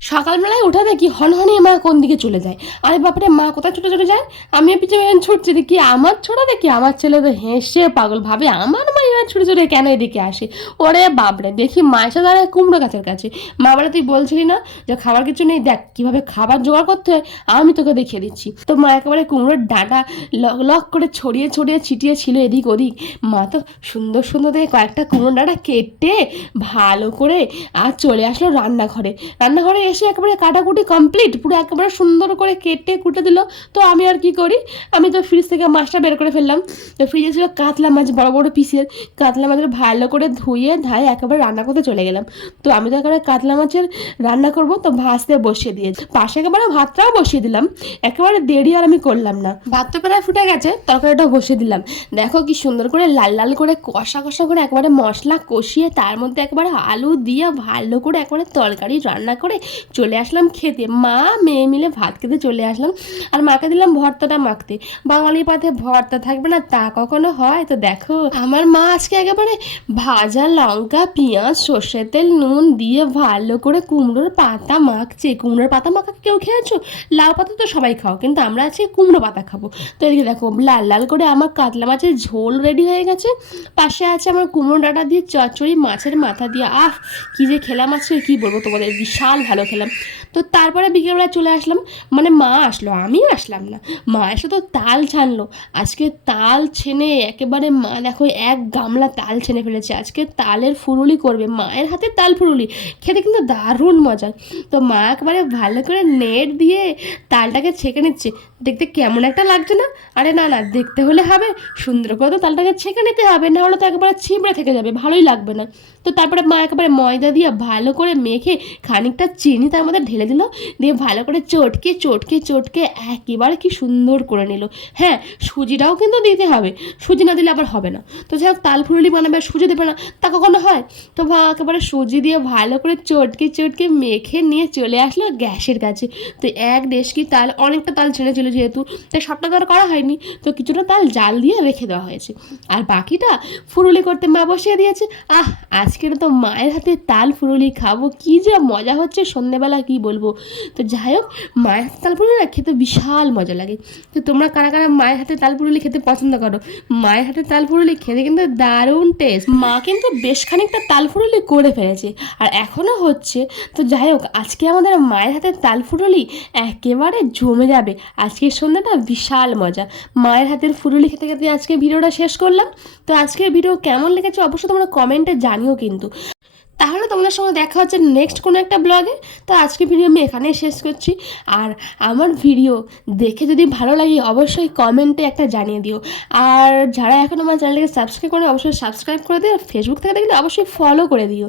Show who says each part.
Speaker 1: সকালবেলায় উঠে দেখি হনহনিয়ে মা কোন দিকে চলে যায়। আরে বাপরে, মা কোথায় ছুটে চলে যায়? আমিও পিছনে ছুটছি, দেখি আমার ছোটা দেখি আমার ছেলে তো হেসে পাগল ভাবে আমার মা এবার ছুটে ছুটে কেন এদিকে আসে? ওরে বাপরে, দেখি মা এসে দাঁড়ায় কুমড়ো গাছের কাছে। মা বলে, তুই বলছিলি না যে খাবার কিছু নেই? দেখ, কীভাবে খাবার জোগাড় করতে হয়, আমি তোকে দেখিয়ে দিচ্ছি। তো মা একেবারে কুমড়োর ডাঁটা লক লক করে ছড়িয়ে ছড়িয়ে, ছিটিয়ে ছিল এদিক ওদিক। মা তো সুন্দর সুন্দর দেখে কয়েকটা কুমড়ো ডাঁটা কেটে ভালো করে, আর চলে আসলো রান্নাঘরে। রান্নাঘরে এসে একেবারে কাটাকুটি কমপ্লিট পুরো একেবারে সুন্দর করে কেটে কুটে দিল। তো আমি আর কি করি, আমি তো ফ্রিজ থেকে মাছটা বের করে ফেললাম। তো ফ্রিজে ছিল কাতলা মাছ, বড় বড় পিসের কাতলা মাছের ভালো করে ধুয়ে, ধায়ে একেবারে রান্না করতে চলে গেলাম। তো আমি তো একেবারে কাতলা মাছের রান্না করব, তো ভাজতে বসিয়ে দিয়েছি। পাশে একেবারে ভাতটাও বসিয়ে দিলাম। একেবারে দেরি আর আমি করলাম না। ভাত তো প্রায় ফুটে গেছে, তরকারিটাও বসিয়ে দিলাম। দেখো কি সুন্দর করে লাল লাল করে কষা কষা করে একেবারে মশলা কষিয়ে, তার মধ্যে একেবারে আলু দিয়ে ভালো করে একেবারে তরকারি রান্না করে চলে আসলাম খেতে। মা, মেয়ে মিলে ভাত খেতে চলে আসলাম। আর মাকে দিলাম ভর্তাটা মাখতে। বাঙালি পাতে ভর্তা থাকবে না, তা কখনো হয়? তো দেখো, আমার মা আজকে একেবারে ভাজা লঙ্কা, পেঁয়াজ, সর্ষের তেল, নুন দিয়ে ভালো করে কুমড়োর পাতা মাখছে। কুমড়োর পাতা মাখা কেউ খেয়েছো? লাউ পাতা তো সবাই খাও, কিন্তু আমরা আজকে কুমড়ো পাতা খাব। তো এদিকে দেখো, লাল লাল করে আমার কাতলা মাছের ঝোল রেডি হয়ে গেছে। পাশে আছে আমার কুমড়ো ডাঁটা দিয়ে চচ্চড়ি মাছের মাথা দিয়ে। আহ, কি যে খেলাম আজকে, কি বলব তোমাদের? বিশাল ভালো খেলাম। তো তারপরে বিকেলবেলা চলে আসলাম মানে মা আসলো, আমিও আসলাম না। মা এসে তো তাল ছানলো। আজকে তাল ছেনে একেবারে মা দেখো এক গামলা তাল ছেনে ফেলেছে। আজকে তালের ফুরুলি করবে, মায়ের হাতে তাল ফুরুলি। খেতে কিন্তু দারুণ মজা। তো মা একেবারে ভালো করে নেট দিয়ে তালটাকে ছেঁকে নিচ্ছে। দেখতে কেমন একটা লাগছে না? আরে না না, দেখতে হলে হবে। সুন্দর করে তো তালটাকে ছেঁকে নিতে হবে, না হলে তো একেবারে ছিবড়ে থেকে যাবে, ভালোই লাগবে না। তো তারপরে মা একেবারে ময়দা দিয়ে ভালো করে মেখে খানিকটা চিনি তার মধ্যে ঢেলে দিল, দিয়ে ভালো করে চটকে চটকে চটকে একেবারে কি সুন্দর করে নিল। হ্যাঁ সুজিটাও কিন্তু দিতে হবে, সুজি না দিলে আবার হবে না। তো যাই হোক, তাল ফুরুলি বানাবে, সুজি দেবে না, তা কখনো হয়? তো একেবারে সুজি দিয়ে ভালো করে চটকে চটকে মেখে নিয়ে চলে আসলো গ্যাসের কাছে। তো এক কি তাল, অনেকটা তাল ছেড়েছিল যেহেতু তাই সবটা তো আর করা হয়নি, তো কিছুটা তাল জাল দিয়ে রেখে দেওয়া হয়েছে। আর বাকিটা ফুরুলি করতে মা বসিয়ে দিয়েছে, আহ, আজকের তো মায়ের হাতে তাল ফুরুলি খাব, কি যে মজা হচ্ছে সন্ধেবেলা কি বলব? তো যাই হোক, মায়ের হাতে তাল ফুরুলি না, খেতে বিশাল মজা লাগে। তো তোমরা কারা কারা মায়ের হাতে তাল ফুরুলি খেতে পছন্দ করো? মায়ের হাতে তাল ফুরুলি খেতে কিন্তু দারুণ টেস্ট মা কিন্তু বেশ খানিকটা তাল ফুরুলি করে ফেলেছে। আর এখনও হচ্ছে, তো যাই হোক, আজকে আমাদের মায়ের হাতে তাল ফুরুলি একেবারে জমে যাবে। আজকের সন্ধ্যাটা বিশাল মজা। মায়ের হাতের ফুরুলি খেতে খেতে আজকে ভিডিওটা শেষ করলাম। তো আজকের ভিডিও কেমন লেগেছে অবশ্যই তোমরা কমেন্টে জানিও কিন্তু। তাহলে তোমাদের সঙ্গে দেখা হচ্ছে নেক্সট কোনো একটা ব্লগে তো আজকে ভিডিও আমি এখানেই শেষ করছি। আর আমার ভিডিও দেখে যদি ভালো লাগে, অবশ্যই কমেন্টে একটা জানিয়ে দিও। আর যারা এখন আমার চ্যানেলটাকে সাবস্ক্রাইব করে অবশ্যই সাবস্ক্রাইব করে দিও। ফেসবুক থেকে দেখলে অবশ্যই ফলো করে দিও।